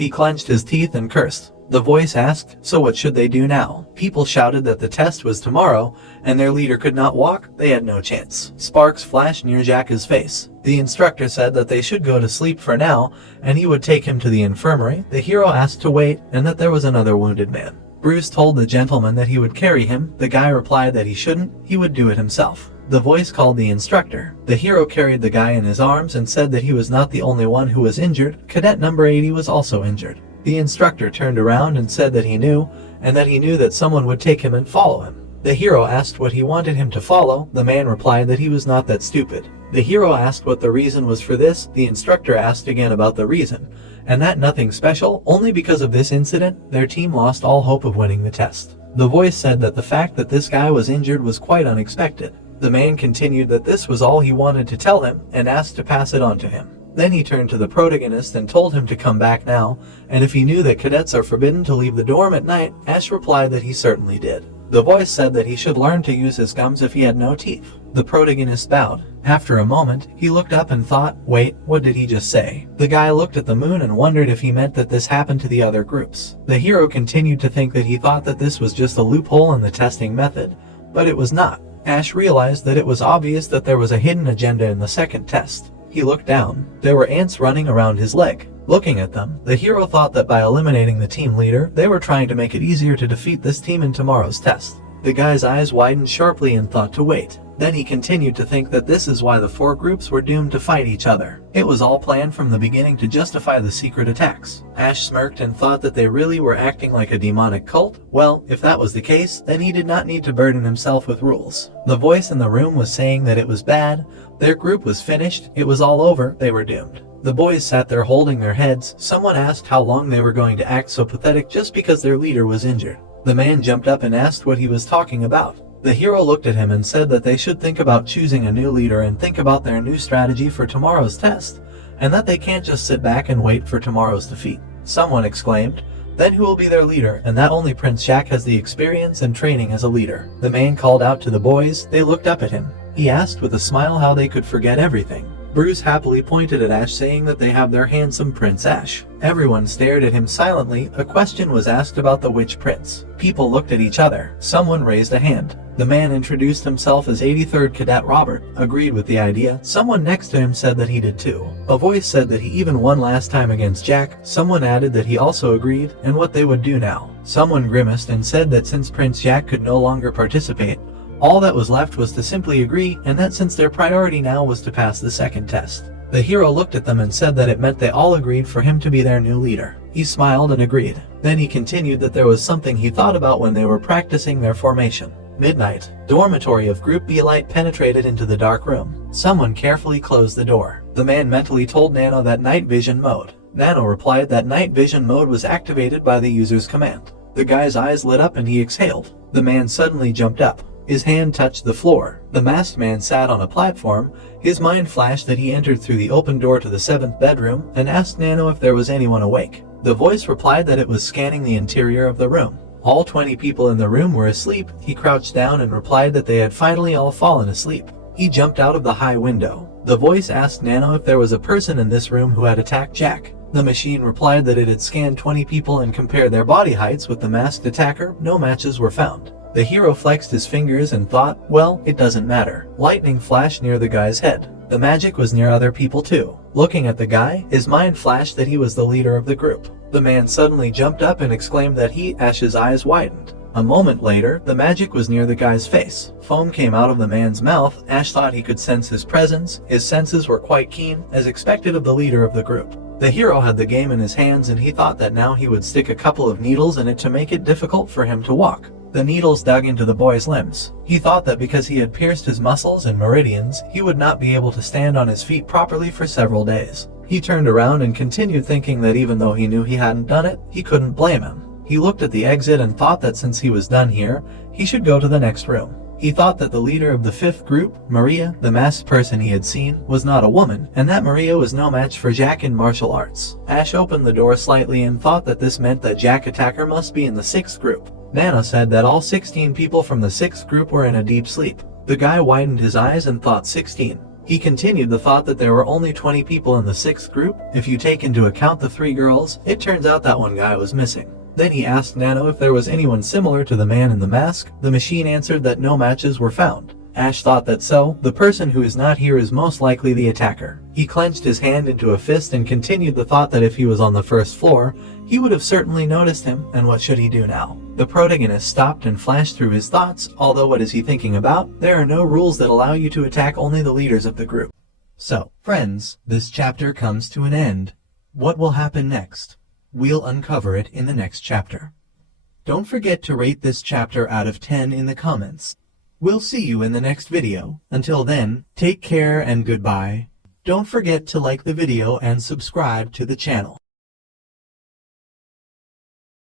He clenched his teeth and cursed. The voice asked, so what should they do now? People shouted that the test was tomorrow, and their leader could not walk. They had no chance. Sparks flashed near Jack's face. The instructor said that they should go to sleep for now, and he would take him to the infirmary. The hero asked to wait, and that there was another wounded man. Bruce told the gentleman that he would carry him. The guy replied that he shouldn't, he would do it himself. The voice called the instructor. The hero carried the guy in his arms and said that he was not the only one who was injured. Cadet number 80 was also injured. The instructor turned around and said that he knew, and that he knew that someone would take him and follow him. The hero asked what he wanted him to follow. The man replied that he was not that stupid. The hero asked what the reason was for this. The instructor asked again about the reason, and that nothing special, only because of this incident, their team lost all hope of winning the test. The voice said that the fact that this guy was injured was quite unexpected. The man continued that this was all he wanted to tell him, and asked to pass it on to him. Then he turned to the protagonist and told him to come back now, and if he knew that cadets are forbidden to leave the dorm at night. Ash replied that he certainly did. The voice said that he should learn to use his gums if he had no teeth. The protagonist bowed. After a moment, he looked up and thought, wait, what did he just say? The guy looked at the moon and wondered if he meant that this happened to the other groups. The hero continued to think that he thought that this was just a loophole in the testing method, but it was not. Ash realized that it was obvious that there was a hidden agenda in the second test. He looked down. There were ants running around his leg. Looking at them, the hero thought that by eliminating the team leader, they were trying to make it easier to defeat this team in tomorrow's test. The guy's eyes widened sharply and thought to wait. Then he continued to think that this is why the four groups were doomed to fight each other. It was all planned from the beginning to justify the secret attacks. Ash smirked and thought that they really were acting like a demonic cult. Well, if that was the case, then he did not need to burden himself with rules. The voice in the room was saying that it was bad. Their group was finished. It was all over. They were doomed. The boys sat there holding their heads. Someone asked how long they were going to act so pathetic just because their leader was injured. The man jumped up and asked what he was talking about. The hero looked at him and said that they should think about choosing a new leader and think about their new strategy for tomorrow's test, and that they can't just sit back and wait for tomorrow's defeat. Someone exclaimed, then who will be their leader? And that only Prince Jack has the experience and training as a leader. The man called out to the boys. They looked up at him. He asked with a smile how they could forget everything. Bruce happily pointed at Ash, saying that they have their handsome Prince Ash. Everyone stared at him silently. A question was asked about the witch prince. People looked at each other. Someone raised a hand. The man introduced himself as 83rd Cadet Robert, agreed with the idea. Someone next to him said that he did too. A voice said that he even won last time against Jack. Someone added that he also agreed, and what they would do now. Someone grimaced and said that since Prince Jack could no longer participate, all that was left was to simply agree, and that since their priority now was to pass the second test. The hero looked at them and said that it meant they all agreed for him to be their new leader. He smiled and agreed. Then he continued that there was something he thought about when they were practicing their formation. Midnight. Dormitory of Group B. Light penetrated into the dark room. Someone carefully closed the door. The man mentally told Nano that night vision mode. Nano replied that night vision mode was activated by the user's command. The guy's eyes lit up and he exhaled. The man suddenly jumped up. His hand touched the floor. The masked man sat on a platform. His mind flashed that he entered through the open door to the 7th bedroom and asked Nano if there was anyone awake. The voice replied that it was scanning the interior of the room. All 20 people in the room were asleep. He crouched down and replied that they had finally all fallen asleep. He jumped out of the high window. The voice asked Nano if there was a person in this room who had attacked Jack. The machine replied that it had scanned 20 people and compared their body heights with the masked attacker. No matches were found. The hero flexed his fingers and thought, well, it doesn't matter. Lightning flashed near the guy's head. The magic was near other people too. Looking at the guy, his mind flashed that he was the leader of the group. The man suddenly jumped up and exclaimed that Ash's eyes widened. A moment later, the magic was near the guy's face. Foam came out of the man's mouth. Ash thought he could sense his presence. His senses were quite keen, as expected of the leader of the group. The hero had the game in his hands and he thought that now he would stick a couple of needles in it to make it difficult for him to walk. The needles dug into the boy's limbs. He thought that because he had pierced his muscles and meridians, he would not be able to stand on his feet properly for several days. He turned around and continued thinking that even though he knew he hadn't done it, he couldn't blame him. He looked at the exit and thought that since he was done here, he should go to the next room. He thought that the leader of the 5th group, Maria, the masked person he had seen, was not a woman, and that Maria was no match for Jack in martial arts. Ash opened the door slightly and thought that this meant that Jack attacker must be in the 6th group. Nano said that all 16 people from the 6th group were in a deep sleep. The guy widened his eyes and thought 16. He continued the thought that there were only 20 people in the 6th group. If you take into account the 3 girls, it turns out that one guy was missing. Then he asked Nano if there was anyone similar to the man in the mask. The machine answered that no matches were found. Ash thought that so, the person who is not here is most likely the attacker. He clenched his hand into a fist and continued the thought that if he was on the 1st floor, he would have certainly noticed him, and what should he do now? The protagonist stopped and flashed through his thoughts, although what is he thinking about? There are no rules that allow you to attack only the leaders of the group. So, friends, this chapter comes to an end. What will happen next? We'll uncover it in the next chapter. Don't forget to rate this chapter out of 10 in the comments. We'll see you in the next video. Until then, take care and goodbye. Don't forget to like the video and subscribe to the channel.